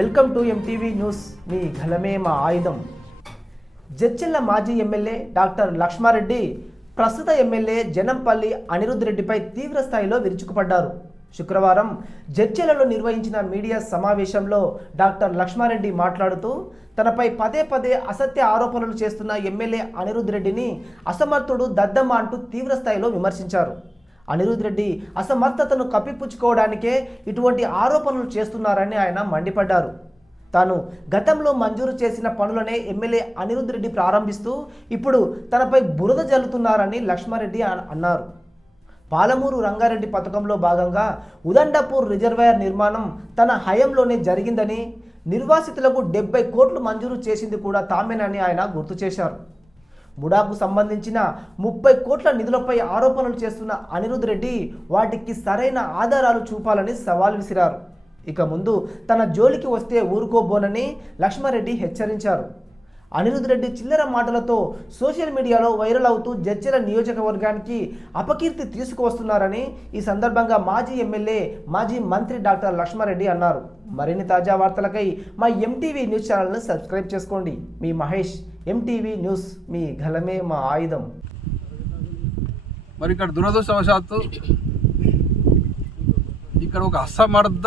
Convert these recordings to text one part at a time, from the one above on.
Welcome to MTV news మీ గలమే మా ఆయుధం. జడ్చెల్ల మాజీ ఎమ్మెల్యే డాక్టర్ లక్ష్మారెడ్డి ప్రస్తుత ఎమ్మెల్యే జనంపల్లి అనిరుద్ రెడ్డిపై తీవ్ర స్థాయిలో విరుచుకుపడ్డారు. శుక్రవారం జడ్చెలలో నిర్వహించిన మీడియా సమావేశంలో డాక్టర్ లక్ష్మారెడ్డి మాట్లాడుతూ తనపై పదే పదే అసత్య ఆరోపణలు చేస్తున్న ఎమ్మెల్యే అనిరుద్ రెడ్డిని అసమర్థుడు దద్దమ్మ అంటూ తీవ్ర స్థాయిలో విమర్శించారు. అనిరుద్ రెడ్డి అసమర్థతను కప్పిపుచ్చుకోవడానికే ఇటువంటి ఆరోపణలు చేస్తున్నారని ఆయన మండిపడ్డారు. తాను గతంలో మంజూరు చేసిన పనులనే ఎమ్మెల్యే అనిరుద్ రెడ్డి ప్రారంభిస్తూ ఇప్పుడు తనపై బురద జల్లుతున్నారని లక్ష్మారెడ్డి అన్నారు. పాలమూరు రంగారెడ్డి పథకంలో భాగంగా ఉదండపూర్ రిజర్వాయర్ నిర్మాణం తన హయంలోనే జరిగిందని నిర్వాసితులకు డెబ్బై కోట్లు మంజూరు చేసింది కూడా తామేనని ఆయన గుర్తు చేశారు. ముడాకు సంబంధించిన ముప్పై కోట్ల నిధులపై ఆరోపణలు చేస్తున్న అనిరుద్ రెడ్డి వాటికి సరైన ఆధారాలు చూపాలని సవాల్ విసిరారు. ఇక ముందు తన జోలికి వస్తే ఊరుకోబోనని లక్ష్మారెడ్డి హెచ్చరించారు. అనిరుద్ రెడ్డి చిల్లర మాటలతో సోషల్ మీడియాలో వైరల్ అవుతూ జడ్చెల నియోజకవర్గానికి అపకీర్తి తీసుకువస్తున్నారని ఈ సందర్భంగా మాజీ ఎమ్మెల్యే మాజీ మంత్రి డాక్టర్ లక్ష్మారెడ్డి అన్నారు. మరిన్ని తాజా వార్తలకై మా ఎంటీవీ న్యూస్ ఛానల్ను సబ్స్క్రైబ్ చేసుకోండి. మీ మహేష్. ఎంటీవీ న్యూస్ మీ గలమే మా ఆయుధం. మరి ఇక్కడ దురదృష్టవశాత్తు ఇక్కడ ఒక అసమర్థ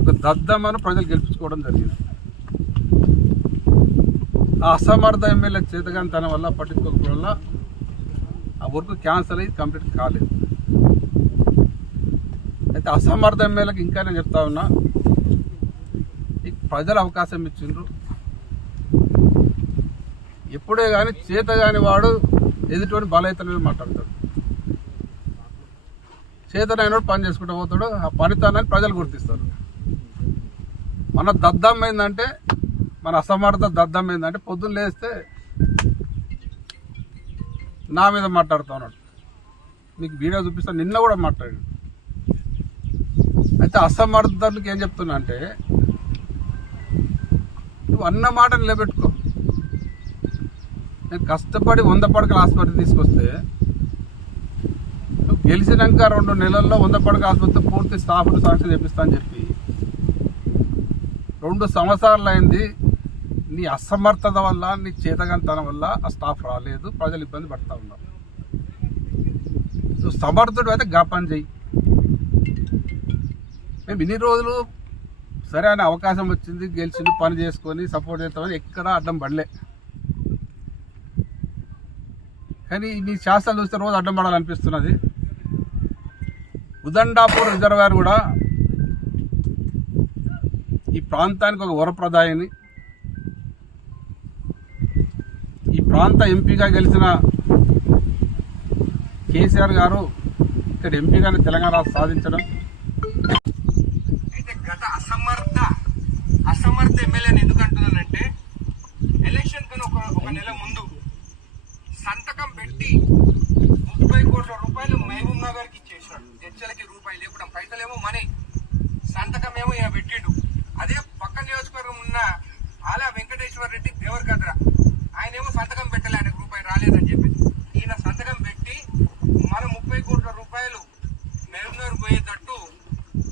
ఒక దద్దమ్మను ప్రజలు గెలిపించుకోవడం జరిగింది. ఆ అసమర్థ ఎమ్మెల్యే చేతగానితనం వల్ల పట్టించుకోకపోవడం వల్ల ఆ వర్క్ క్యాన్సిల్ అయ్యి కంప్లీట్ కాలేదు. అయితే అసమర్థ ఎమ్మెల్యేకి ఇంకా నేను చెప్తా ఉన్నా ప్రజలు అవకాశం ఇచ్చిండ్రు. ఎప్పుడే కానీ చేత కాని వాడు ఎదుటివాడిని మీద మాట్లాడతాడు. చేతనైనోడు పని చేసుకుంటూ పోతాడు ఆ పనితనాన్ని ప్రజలు గుర్తిస్తారు. మన దద్దం ఏంటంటే మన అసమర్థ దద్దం ఏంటంటే పొద్దున్న లేస్తే నా మీద మాట్లాడుతూ ఉన్నాడు. మీకు వీడియో చూపిస్తాను నిన్న కూడా మాట్లాడాడు. అయితే అసమర్థులకి ఏం చెప్తున్నా అంటే నువ్వు అన్న మాట నిలబెట్టుకో. కష్టపడి వంద పడకల ఆసుపత్రి తీసుకొస్తే గెలిచినాక రెండు నెలల్లో వంద పడక ఆసుపత్రి పూర్తి స్టాఫ్ను సాంక్షన్ చేపిస్తా అని చెప్పి రెండు సంవత్సరాలు అయింది నీ అసమర్థత వల్ల నీ చేతగంతనం వల్ల ఆ స్టాఫ్ రాలేదు ప్రజలు ఇబ్బంది పడతా ఉన్నారు. నువ్వు సమర్థుడు అయితే గా చెయ్యి. మేము ఇన్ని రోజులు సరే అనే అవకాశం వచ్చింది గెలిచింది పని చేసుకొని సపోర్ట్ చేస్తామని ఎక్కడా అడ్డం పడలే. కానీ నీ శాస్త్రాలు చూస్తే రోజు అడ్డం పడాలనిపిస్తున్నది. ఉదండాపూర్ రిజర్వాయర్ కూడా ఈ ప్రాంతానికి ఒక వరప్రదాయని. ఈ ప్రాంత ఎంపీగా గెలిచిన కేసీఆర్ గారు ఇక్కడ ఎంపీగానే తెలంగాణ సాధించడం. అయితే గత అసమర్థ అసమర్థ ఎమ్మెల్యేని ఎందుకంటున్నానంటే ఎలక్షన్ కన్నా ఒక ఒక నెల ముందు సంతకం పెట్టి ముప్పై కోట్ల రూపాయలు మహబూబ్ నగర్కి ఇచ్చేసాడు చర్చలకి రూపాయి లేకుండా పైసలేమో మనీ. సంతకం ఏమో ఈయన పెట్టిండు. అదే పక్క నియోజకవర్గం ఉన్న ఆలా వెంకటేశ్వర రెడ్డి దేవరకద్ర ఆయన ఏమో సంతకం పెట్టలే ఆయనకు రూపాయి రాలేదని చెప్పి ఈయన సంతకం పెట్టి మన ముప్పై కోట్ల రూపాయలు నెల్లూరు పోయేటట్టు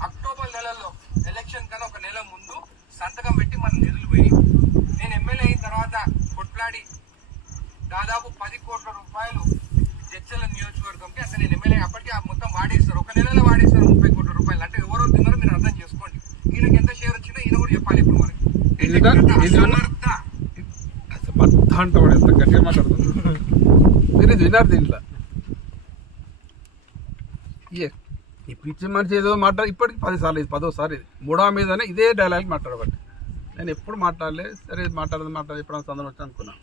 అక్టోబర్ నెలలో ఎలక్షన్ కన్నా ఒక నెల ముందు సంతకం పెట్టి మన నిధులు పోయి నేను ఎమ్మెల్యే అయిన తర్వాత కొట్లాడి దాదాపు పది కోట్ల రూపాయలు జడ్చల నియోజకవర్గంకి అసలు నేను ఎమ్మెల్యే అప్పటికి మొత్తం వాడేస్తారు. ఒక నెలలో వాడేస్తారు ముప్పై కోట్ల రూపాయలు. అంటే ఎవరో తిన్నారో మీరు అర్థం చేసుకోండి. ఈయనకి ఎంత షేర్ వచ్చిందో ఈయన కూడా చెప్పాలి ఇప్పుడు మనకి. బద్ద అంటాడు ఎంత గట్టిగా మాట్లాడుతున్నాడు. మీరు ఇది విన్నారు దీంట్లో? ఏ- ఈ పిచ్చి మనిషి ఏదో మాట్లాడి ఇప్పటికి పదిసార్లు ఇది పదోసారి ఇది. మూడో మీదనే ఇదే డైలాగ్ మాట్లాడబట్టి. నేను ఎప్పుడు మాట్లాడలే సరే మాట్లాడదు మాట్లాడదు ఎప్పుడు సందర్భం వచ్చి అనుకున్నా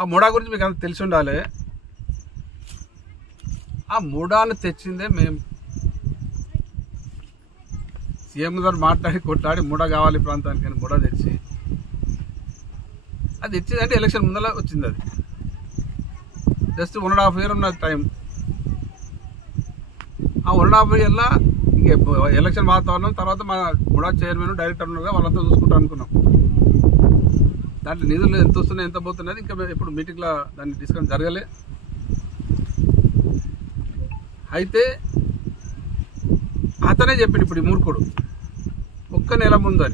ఆ ముడా గురించి మీకు అంత తెలిసి ఉండాలి. ఆ ముడాను తెచ్చిందే మేము సీఎం గారు మాట్లాడి కొట్లాడి మూడ కావాలి ఈ ప్రాంతానికి అని మూడ తెచ్చి. అది తెచ్చింది అంటే ఎలక్షన్ ముందర వచ్చింది అది. Just one and half year ఉన్నది టైం. ఆ వన్ అండ్ హాఫ్ ఇయర్లో ఇంక ఎలక్షన్ వాతావరణం తర్వాత మా ముడా చైర్మన్ డైరెక్టర్ ఉన్నారు వాళ్ళంతా చూసుకుంటాం అనుకున్నాం దాంట్లో నిధులు ఎంత వస్తున్నాయి ఎంత పోతున్నది ఇంకా ఇప్పుడు మీటింగ్లో దాన్ని డిస్కషన్ జరగలే. అయితే అతనే చెప్పిండు ఇప్పుడు ఈ మూర్ఖుడు. ఒక్క నెల ముందు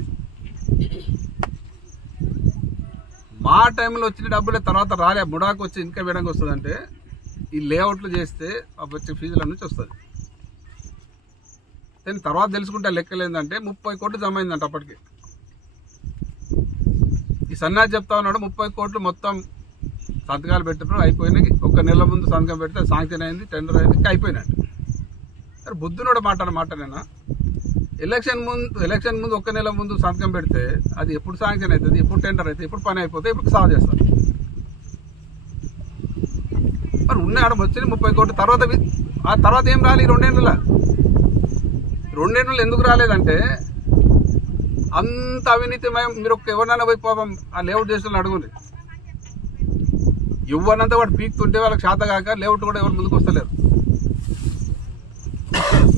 మా టైంలో వచ్చిన డబ్బులే తర్వాత రాలే బుడాకు వచ్చి ఇంకా వేయడానికి వస్తుందంటే ఈ లేఅవుట్లు చేస్తే వచ్చే ఫీజుల నుంచి వస్తుంది. దాని తర్వాత తెలుసుకుంటే లెక్కలు ఏంటంటే ముప్పై కోట్లు జమ అయిందంట అప్పటికి. సన్నా చెప్తా ఉన్నాడు ముప్పై కోట్లు మొత్తం సంతకాలు పెట్టినప్పుడు అయిపోయినాయి. ఒక నెల ముందు సంతకం పెడితే శాంక్షన్ అయింది టెండర్ అయింది ఇంకా అయిపోయినట్టు సరే బుద్ధునోడు మాట అన్నమాట నేను? ఎలక్షన్ ముందు ఎలక్షన్ ముందు ఒక నెల ముందు సంతకం పెడితే అది ఎప్పుడు శాంక్షన్ అవుతుంది ఎప్పుడు టెండర్ అవుతుంది ఎప్పుడు పని అయిపోతే ఎప్పుడు సాగు చేస్తారు. మరి ఉన్న ఆడ వచ్చింది ముప్పై కోట్లు తర్వాత ఆ తర్వాత ఏం రాలి రెండేళ్ళ రెండేళ్ళు ఎందుకు రాలేదంటే అంత అవినీతిమయం మీరు ఒక ఎవరినైనా పోయి పాపం ఆ లేఅవుట్ చేసిన అడుగుంది ఇవ్వనంతా వాడు పీక్తుంటే వాళ్ళకి శాత కాక లేఅవుట్ కూడా ఎవరు ముందుకు వస్తలేరు.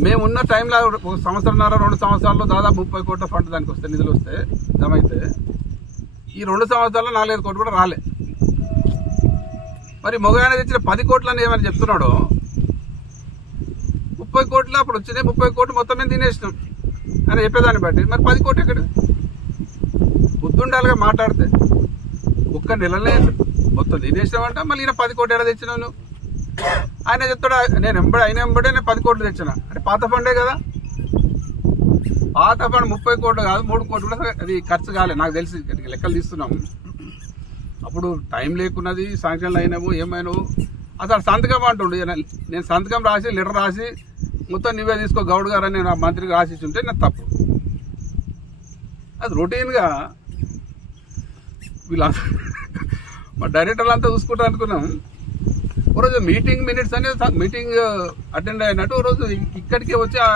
మేమున్న టైంలో ఒక సంవత్సరంన్నర రెండు సంవత్సరాల్లో దాదాపు ముప్పై కోట్ల ఫండ్ దానికి వస్తే నిధులు వస్తే జమైతే ఈ రెండు సంవత్సరాల్లో నాలుగైదు కోట్లు కూడా రాలే. మరి మొగాయన తెచ్చిన పది కోట్లని ఏమని చెప్తున్నాడు ముప్పై కోట్లు అప్పుడు వచ్చినాయి ముప్పై కోట్లు మొత్తం మేము తినేసినాం. అని చెప్పేదాన్ని బట్టి. మరి పది కోట్లు ఎక్కడ? పొద్దుండాలిగా మాట్లాడితే. ఒక్క నెలలే మొత్తం తినేసినావంట మళ్ళీ ఈయన పది కోట్లు ఎలా తెచ్చినావు నువ్వు? ఆయన చెప్తాడు నేను ఎంబడి ఆయన ఎంబడే నేను పది కోట్లు తెచ్చిన. అంటే పాత ఫండే కదా. పాత ఫండ్ ముప్పై కోట్లు కాదు మూడు కోట్లు కూడా అది ఖర్చు కాలే. నాకు తెలిసి లెక్కలు తీస్తున్నాము అప్పుడు టైం లేకున్నది శాంక్షన్లు అయినాము ఏమైనావు. అసలు సంతకం అంటుండు నేను సంతకం రాసి లెటర్ రాసి మొత్తం నువ్వే తీసుకో గౌడ్ గారు అని నేను ఆ మంత్రికి ఆశిస్తుంటే నాకు తప్పు. అది రొటీన్గా వీళ్ళంతా మా డైరెక్టర్లు అంతా చూసుకుంటా అనుకున్నాం. ఒకరోజు రోజు మీటింగ్ మినిట్స్ అనేది మీటింగ్ అటెండ్ అయినట్టు ఒకరోజు రోజు ఇక్కడికి వచ్చి ఆ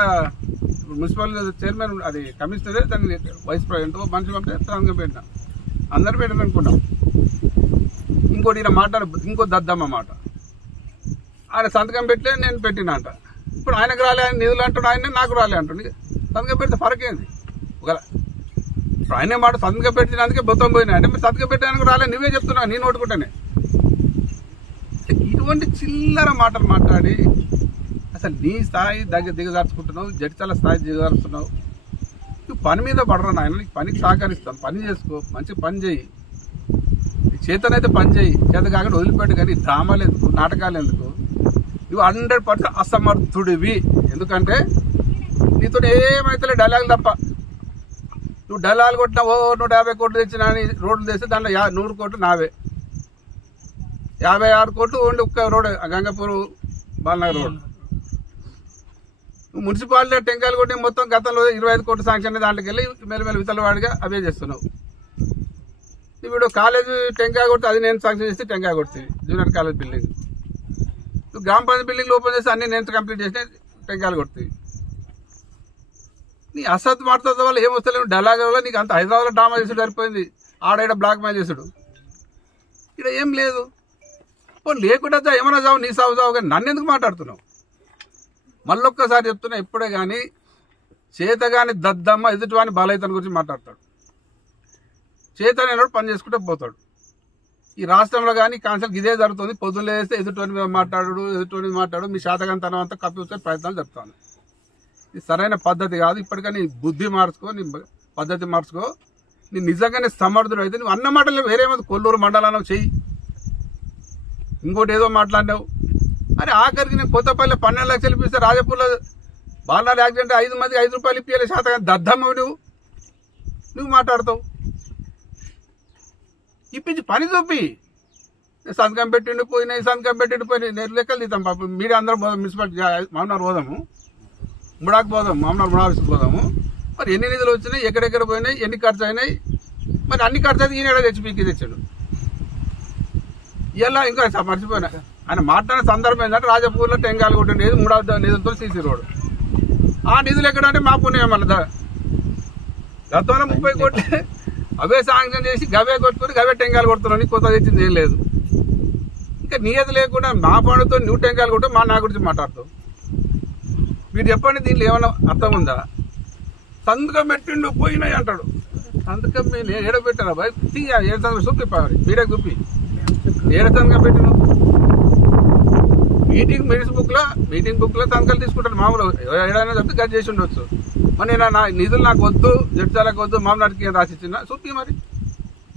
మున్సిపల్ చైర్మన్ అది కమిషనర్ దాన్ని వైస్ ప్రెసిడెంట్ మనిషి పంపితే సంఘం పెట్టిన. అందరు పెట్టారు అనుకున్నాం. ఇంకోటి ఇలా మాట ఇంకో దద్దమ్మ మాట. ఆయన సంతకం పెట్టలే నేను పెట్టిన అంట. ఇప్పుడు ఆయనకు రాలే ఆయన నిధులు అంటాడు ఆయన నాకు రాలే అంటుండు. సంతకం పెడితే ఫరక్ ఏంది? ఒక ఇప్పుడు ఆయనే మాట సంతకం పెట్టినందుకే బొత్తం పోయినా. అంటే మీరు సంతకం పెట్టడానికి రాలే నువ్వే చెప్తున్నావు నేను ఓటుకుంటానే. ఇటువంటి చిల్లర మాటలు మాట్లాడి అసలు నీ స్థాయి దగ్గర దిగజార్చుకుంటున్నావు జడితల స్థాయి దిగజార్చుతున్నావు నువ్వు పని మీద పడరా నాయన నీకు పనికి సహకరిస్తాం. పని చేసుకో మంచి పని చేయి నీ చేతనైతే పని చేయి చేత కాకుండా వదిలిపెట్టు కానీ డ్రామాలు ఎందుకు నాటకాలు ఎందుకు? నువ్వు హండ్రెడ్ పర్సెంట్ అసమర్థుడివి. ఎందుకంటే నీతో ఏమైతే డైలాగ్ తప్ప. నువ్వు డైలాగ్ కొట్టినా ఓ నూట యాభై కోట్లు తెచ్చినా అని రోడ్లు తెస్తే దాంట్లో యా నూరు కోట్లు నావే. యాభై ఆరు కోట్లు ఓన్లీ ఒక్క రోడ్ గంగపూర్ బాలనగర్ రోడ్. నువ్వు మున్సిపాలిటీ టెంకాయలు కొట్టి మొత్తం గతంలో ఇరవై ఐదు కోట్లు శాంక్షన్ దాంట్లోకి వెళ్ళి మెల్లమెల్ల వితలవాడిగా అవే చేస్తున్నావు. ఇప్పుడు కాలేజీ టెంకాయ కొడితే అది నేను శాంక్షన్ చేస్తే టెంకాయ కొడుతుంది. Junior college building. గ్రామ పంచాయతీ బిల్డింగ్ ఓపెన్ చేస్తే అన్ని నేను కంప్లీట్ చేస్తే టెంకాయలు కొడుతుంది నీ అసత్ మాట్లాడత వల్ల ఏం డైలాగ్ వల్ల నీకు అంత హైదరాబాద్లో డ్రామా చేసుడు సరిపోయింది. ఆడ బ్లాక్ మెయిల్ చేసుడు. ఇక్కడ ఏం లేదు. పోనీ లేకుండా చా- ఏమన్నా చావు నీ సాగు చావు కానీ నన్ను ఎందుకు మాట్లాడుతున్నావు? మళ్ళొక్కసారి చెప్తున్నా ఎప్పుడే కానీ చేతగాని దద్దమ్మ ఎదుటివాని బాలయ్యతని గురించి మాట్లాడతాడు. అనేవాడు పని చేసుకుంటే పోతాడు. ఈ రాష్ట్రంలో కానీ కాన్సెప్ట్ ఇదే జరుగుతుంది. పొద్దున్న వేస్తే ఎదుటోని మాట్లాడు ఎదుటోని మాట్లాడు. మీ శాతకంతనం అంతా కప్పివచ్చే ప్రయత్నాలు చెప్తాను ఇది సరైన పద్ధతి కాదు. ఇప్పటికీ బుద్ధి మార్చుకో నీ పద్ధతి మార్చుకో. నీ నిజంగానే సమర్థుడు అయితే నువ్వు అన్న మాటలు వేరే కొల్లూరు మండలంలో చెయ్యి. ఇంకోటి ఏదో మాట్లాడినావు. అరే ఆఖరికి నేను కొత్తపల్లి పన్నెండు లక్షలు ఇప్పిస్తే రాజపూర్లో బాలనాడు యాక్సిడెంట్ ఐదు మంది ఐదు రూపాయలు ఇప్పించాలి శాతం దద్దమ్మ నువ్వు నువ్వు మాట్లాడతావు. ఇప్పించి పని చూపి. సంతకం పెట్టిండి పోయినాయి సంతకం పెట్టిండి పోయినాయి నేను లెక్కలు తీద్దాం పాప. మీడియా అందరం పోదాం మున్సిపాలిటీ మామూలు పోదాము. ముడాకు పోదాం మామూలు ముడాఫీస్కి పోదాము. మరి ఎన్ని నిధులు వచ్చినాయి ఎక్కడెక్కడ పోయినాయి ఎన్ని ఖర్చు అయినాయి? మరి అన్ని ఖర్చు అయితే ఈయన తెచ్చి పీకి తెచ్చాడు? ఇలా ఇంకా మర్చిపోయినా. ఆయన మాట్లాడిన సందర్భం ఏంటంటే రాజపూర్లో టెంగాలు కొట్టిండేది మూడవ నిధులతో సీసీ రోడ్ ఆ నిధులు ఎక్కడంటే మా పుణ్యం మళ్ళీ గతంలో ముప్పై కోట్లు అవే శాంక్షన్ చేసి గవే కొట్టుకుని గవే టెంకాయలు కొడుతున్నాను కొత్త తెచ్చింది ఏం లేదు. ఇంకా నియత లేకుండా మా పండుతో నువ్వు టెంకాయలు కొట్టు మా నా గురించి మాట్లాడుతావు. మీరు చెప్పండి దీనిలో ఏమైనా అర్థం ఉందా? సంతకం పెట్టిండు పోయినాయి అంటాడు. సంతకం నేను ఏడ పెట్టాను బాయ్? తీయ ఏడు సంతకం చూపి మీరే గుప్పి ఏడ సంతకం పెట్టిన మీటింగ్ మెడిసిన్ బుక్లో మీటింగ్ బుక్లో సంతకాలు తీసుకుంటారు మామూలు. ఏడైనా తప్పితే గది చేసి ఉండొచ్చు. మరి నేను నా నిధులు నాకు వద్దు జడ్జాలకు వద్దు మామనాడికి ఏం రాసిచ్చిన చూపి మరి.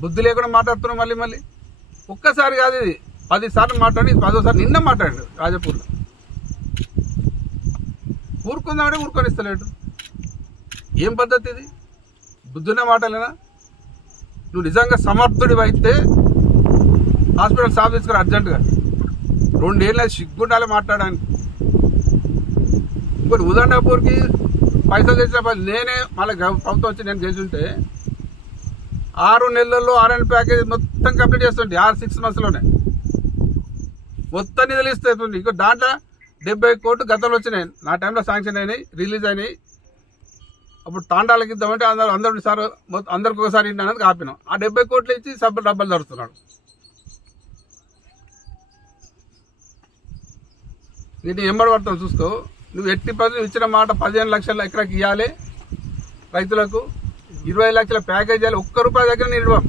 బుద్ధి లేకుండా మాట్లాడుతున్నాం మళ్ళీ మళ్ళీ. ఒక్కసారి కాదు ఇది. పది సార్లు మాట్లాడి పదోసారి నిన్న మాట్లాడాడు రాజపూర్లో. ఊరుకుందామంటే ఊరుకొనిస్తలేడు. ఏం పద్ధతి ఇది? బుద్ధున్న మాటలేనా? నువ్వు నిజంగా సమర్థుడివి అయితే హాస్పిటల్ సాఫ్ తీసుకుని అర్జెంటుగా. రెండేళ్ళు సిగ్గుండాలి మాట్లాడడానికి. ఇంకోటి ఉదండాపూర్కి పైసలు తెచ్చిన నేనే మళ్ళీ ప్రభుత్వం వచ్చి నేను చేస్తుంటే ఆరు నెలల్లో ఆర్ఎన్ ప్యాకేజ్ మొత్తం కంప్లీట్ చేస్తుంటే ఆరు సిక్స్ మంత్స్లోనే మొత్తం నిధులు ఇస్తుంది ఇంకో దాంట్లో డెబ్బై కోట్లు గతంలో వచ్చినాయి. నా టైంలో శాంక్షన్ అయినాయి రిలీజ్ అయినాయి. అప్పుడు తాండాలకి ఇద్దామంటే అందరూ అందరు సార్ అందరికి ఒకసారి ఇంటి కాపినాం ఆపినాం. ఆ డెబ్బై కోట్లు ఇచ్చి సబ్బు డబ్బులు దొరుకుతున్నాడు ఇది ఎంబడి పడతాం చూసుకో. నువ్వు ఎట్టి పది ఇచ్చిన మాట పదిహేను లక్షల ఎకరాకి ఇవ్వాలి రైతులకు. ఇరవై లక్షల ప్యాకేజ్ ఇవ్వాలి ఒక్క రూపాయి దగ్గర నిల్వం.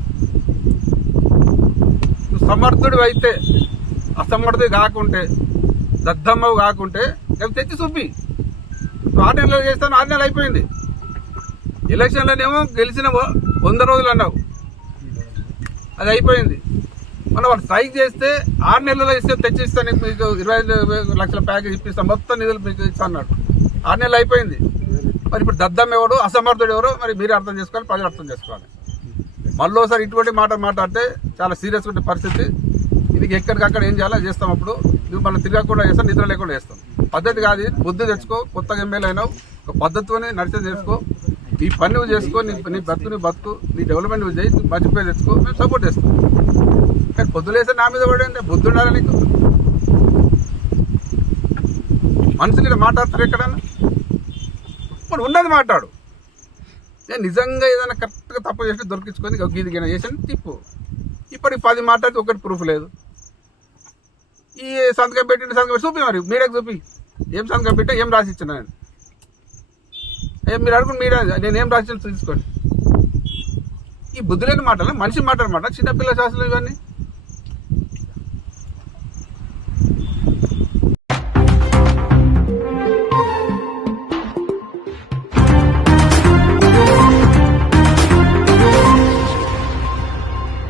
నువ్వు సమర్థుడు అయితే అసమర్థుడు కాకుంటే దద్దమ్మవు కాకుంటే అవి తెచ్చి చూపి. నువ్వు ఆరు నెలలు చేస్తాను ఆరు నెలలు అయిపోయింది. ఎలక్షన్లోనేమో గెలిచిన వంద రోజులు అన్నావు. అది అయిపోయింది. మళ్ళీ వాళ్ళు స్ట్రైక్ చేస్తే ఆరు నెలల్లో ఇస్తే తెచ్చిస్తాను నీకు మీకు ఇరవై ఐదు లక్షల ప్యాకేజ్ ఇప్పిస్తాను మొత్తం నిధులు మీకు ఇస్తా అన్నాడు. ఆరు నెలలు అయిపోయింది. మరి ఇప్పుడు దద్దం ఎవడు అసమర్థుడు ఎవరు మరి మీరే అర్థం చేసుకోవాలి ప్రజలు అర్థం చేసుకోవాలి. మళ్ళీసారి ఇటువంటి మాట మాట్లాడితే చాలా సీరియస్ ఉండే పరిస్థితి. ఇది ఎక్కడికక్కడ ఏం చేయాలో చేస్తాం అప్పుడు. నువ్వు మనం తిరగకుండా చేస్తాం నిద్ర లేకుండా చేస్తాం పద్ధతి కాదు బుద్ధి తెచ్చుకో కొత్తగా ఎమ్మెల్యే అయినావు ఒక పద్ధతితోనే నడిచేది చేసుకో. నీ పని నువ్వు చేసుకో నీ నీ బతుకు నీ బతుకు నీ డెవలప్మెంట్ నువ్వు చేయి మంచి పేరు తెచ్చుకో మేము సపోర్ట్ చేస్తాం. కానీ పొద్దులేస్తే నా మీద పడండి బుద్ధి ఉండాలి నీకు? మనుషులు ఇలా మాట్లాడతారు ఎక్కడన్నా? మరి ఉన్నది మాట్లాడు. నేను నిజంగా ఏదైనా కరెక్ట్గా తప్పు చేసి దొరికించుకొని ఇక గీది చేసాను తిప్పు. ఇప్పటికి పది మాట్లాడితే ఒకటి ప్రూఫ్ లేదు. ఈ సంతకం పెట్టిన సంతకం చూపి మరి మీడియాకి చూపి. ఏం సంతకం పెట్టా ఏం రాసి ఇచ్చిన నేను ఏం మీరు అడుగుని మీడియా నేను ఏం రాసి తీసుకోండి ఈ బుద్ధి లేని మాటలు మనిషి మాట్లాడమాట చిన్నపిల్ల శాస్త్రాలు ఇవన్నీ?